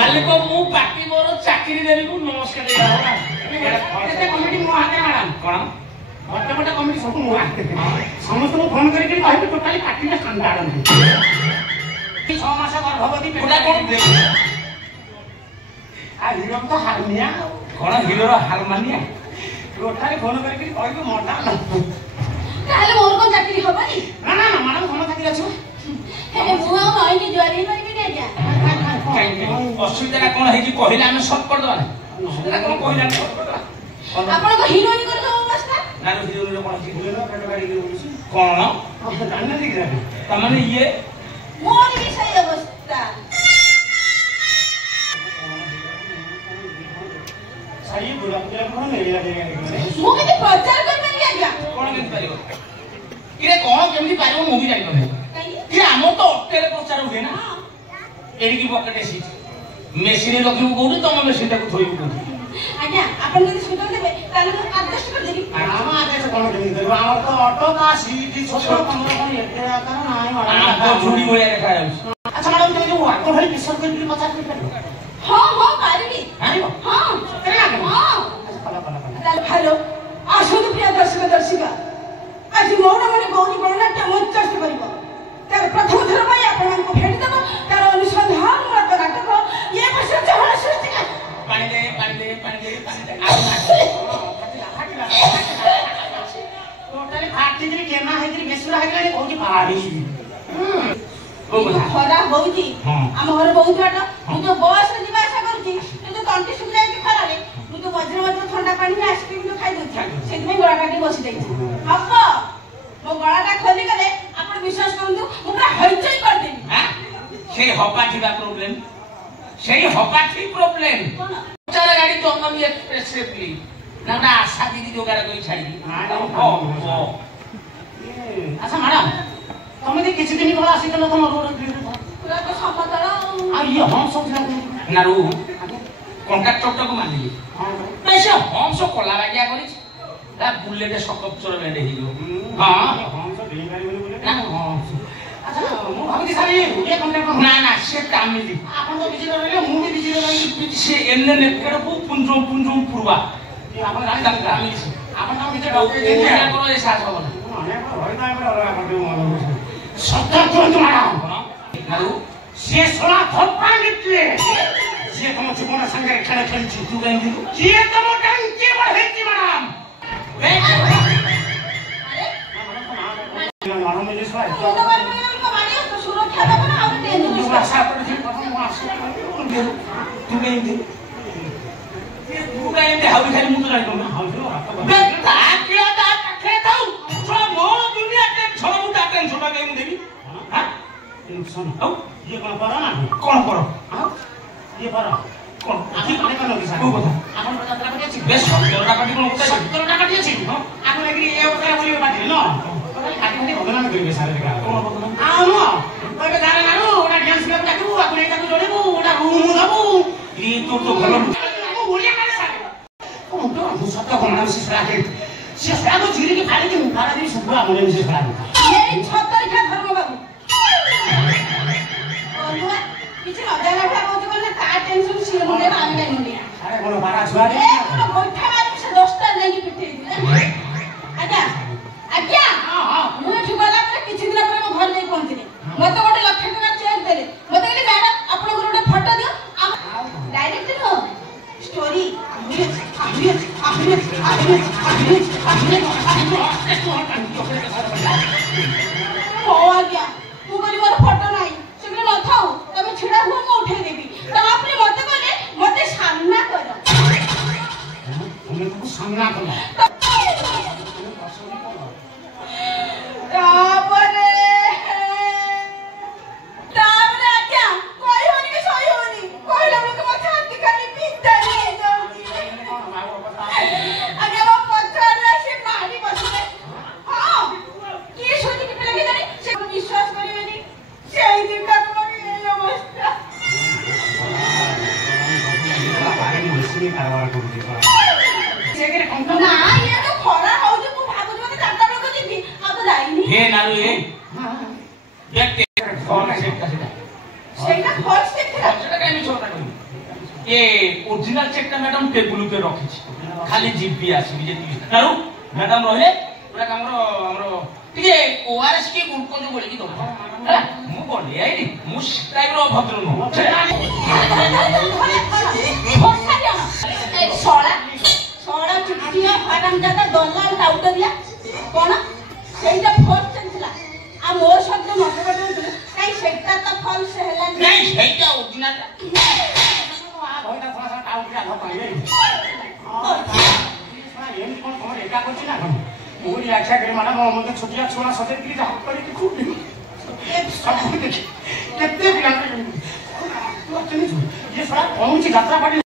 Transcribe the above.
मालिक मु पार्टी मोर चाकरी देबी को नमस्कार दे केते कमिटी मो हाते मैडम कोन बटे बटे कमिटी सब मो हाते समस्त को फोन करके कहबे टोटली पार्टी में स्टैंडर्ड नहीं 6 मास गर्भवती पुरा कोन दे आ हीरो तो हारनिया कोन हीरो रो हारमानिया टोटली फोन करके कहबे मोटा ताले मोर को चाकरी होबनी ना ना मैडम कोन चाकरी अछि हे मु आ नई ज्वारी करके दे जा असुविधा कोन है कि कहिला हमें सब कर दवा असुविधा कोन कहिला आपण को हीरोइन कर दो अवस्था ना हीरोइन रो कोन छी हीरो पेट गाड़ी के बोलछी कोन जानना दिख रहा त माने ये मोर भी सही अवस्था सही बुला बुला कोन नहीं लगे मु के प्रचार कर पारी आज्ञा कोन के पारियो इरे कोन केमि पारियो मु भी जानि पने कि हम तो अटेरे प्रचार हुए ना एडी की पॉकेट सीट मेसिन रखिबु कोठी तम मेसिन टाको थोइबु कोठी आज्ञा आपण যদি সুযোগ দেবে তাহলে আমি আদেশ করে দেবি हम आदेश कोन केमि देबो हमर तो ऑटो का सीट छोट 15 कोन एते आकार नाही मैडम तो झुडी होया रेखा अच्छा मैडम तुम जो ऑटो भली किसर के लिए 50 मिनट हां हां पारिबी आनिबो हां चला हां अच्छा पला তাহলে ভালো আসুন প্রিয় দর্শক দর্শিকা আজ মৌন মানে গৌরী গণনাট্য মঞ্চস্থ করিব তার প্রথম থর পাই আপনাଙ୍କୁ ভেটি দেব তার অনুসন্ধান মূলক নাটক এ বছর চহল সৃষ্টি पानी दे टोटली फाटी जी केना है जी बेसुरा है कि कोठी पहाड़ी खरा होउची हम घर बहुत बाट मु जो बस रे दिबा आशा करची जो कंटी सुख जाय कि खरा रे मु जो मझरे मझरे ठंडा पानी में आइसक्रीम जो खाई दउची सेति गळा काटी बसी जाई अप्पा मो गळाटा खोली गले आपण विश्वास करंतु मु पूरा हइचई कर देबी हां से हपाठीबा प्रॉब्लम सेही हपाठी प्रॉब्लम चार गाड़ी जंगमी एक्सप्रेस रे प्ली नाटा आशा दीदी जोगाड़ कोई छाड़ी ओ अच्छा मैडम तमे दे किछि दिन होला आसी तनो तम रोड पूरा तो समतल आ ये हम सब नारू कॉन्ट्रैक्टर को मान लिए पैसा हम सब कोला बागिया करी ता बुलेट सकप चोर बेंडे ही हां हम सब ढेर गाड़ी बोले ना अच्छा मु भाबी सारी ये कॉन्ट्रैक्टर ना ना से काम मिली आपन तो बिजी रहले मु भी बिजी रहले से एने नेकेड को पुंजो पुरवा ये आपन गाड़ी दाम काम मिली आपन नाम बिजे डॉक्टर के करो ए साथ हो ना अने होय ना पर अलग कर दे सत्ता तो तुम्हारा नारू से सोना थप्पा निकले जे तुम जीवन संगे खेल खेलची तू गई जे तुम टंकी बढ़ेची मैडम मानो मिले सवाई सुरक्षा देबो ना और दे दो भाषा पर जी प्रथम मास तू गई ये तू गई हाउ खाली मुंह जाई कोन हाउ बेटा के दा के थाउ छो मो दुनिया के छो मुटा टेंशन में गई देबी हां टेंशन हाउ ये कोन पर ना कोन पर हां ये पर कोन आखि पाने का लगी सारा को कथा आपन पचास टाका दिए बेस 70 टाका कोन उठा 70 टाका दिए छी हां आपन लगरी ए ओकरा बोली बात न खाटी खाटी भगवान में गई सारे का कोन भगवान आ न ओबे जाने नारू ओडा डांस में ताकू आपन एटा को जोड़ेबू ओडा रूम दबू ई तो भलो हमो बोलिया मारे सारे कोन तो सत्ता कोन नाम से सरा के से सरा को झिरी के खाली के मुखारा दी सब हमरे से सरा ये 76 का धर्म बाबू ओनुआ किछि नजाना भला कहते बोले ता टेंशन सिर मुंडे आमे नहीं मुंडे अरे बोलो बारा छुआ रे गोठा मारी से 10 टा लेके पिटे दिले आज्ञा आज्ञा हां हां मु ठुकाला पर किछि दिन पर हम घर नहीं पहुंचले मते गोटे लाख टका चेक देले मते कहले मैडम आपण घर गोटे फोटो दियो डायरेक्ट नो स्टोरी ओ आज्ञा तू कहली मोर फोटो नाही सेमे न थाऊ तमे छिडा हुआ म उठे देबी त आपने मते कहले मते सामना करो हमें तो सामना करो तापरे आज्ञा कोई होनी के सोई होनी कोई लोग के मथे हाथ खाली पीता नहीं जाऊंगी आज्ञा वो पत्थर से मारी बसले हां की सोची के लगे जानी से विश्वास करिवेनी सेही दिन का तुम्हारी ये अवस्था बारे में इसलिए कारवार करू जे ना ये तो खरा हो जे तू भाबु मते चारटा लोग जीती आ तो जाईनी हे नारू हे देख फोन सेट का सेटा सेटा फर्स्ट देखला सेटा काई नहीं छोटा कोई ये ओरिजिनल चेक मैडम टेबुल पे रखी खाली जीपी आसी तारू मैडम रहे पूरा हमरो टिके ओआरएस की ग्लूकोज बोली की दो हैला मु बोली आइनी मु टाइप रो भद्र नो सोळा सोळा चुटिया फाटम जाता दलाल टाउट दिया कोन सेटा फोर्स चलला आ मोर शब्द मत बडू काई सेटा तो फॉल्स हैला नहीं सेटा ओरिजिनल भइना थोड़ा टाउट या नपाइए एम कोन कोन एका कोछि ना मोरी आख्या गरे माना मते छोटिया छोरा सते की हाथ करी के खूब सब देखि केते बिना ये सारा कौन सी यात्रा पार्टी